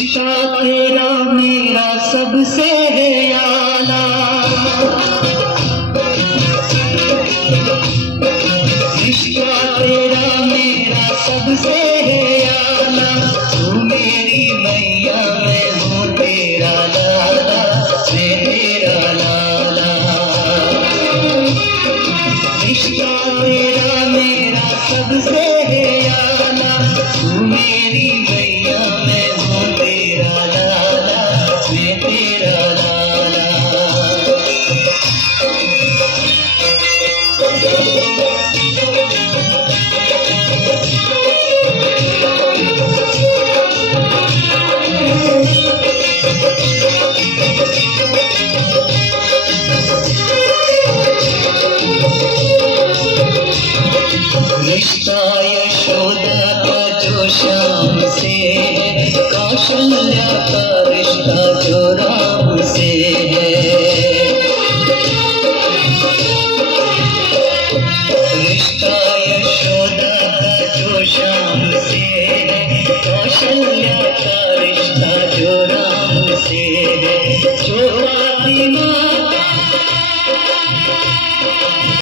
रिश्ता तेरा मेरा सबसे है आला, रिश्ता तेरा मेरा सबसे है आला। तू मेरी मैया मैं हूँ तेरा लाला, मैं तेरा लाला। रिश्ता तेरा मेरा सबसे है आला, तू मेरी मैया मैं हूँ तेरा लाला, मैं तेरा लाला। रिश्ता यशोदा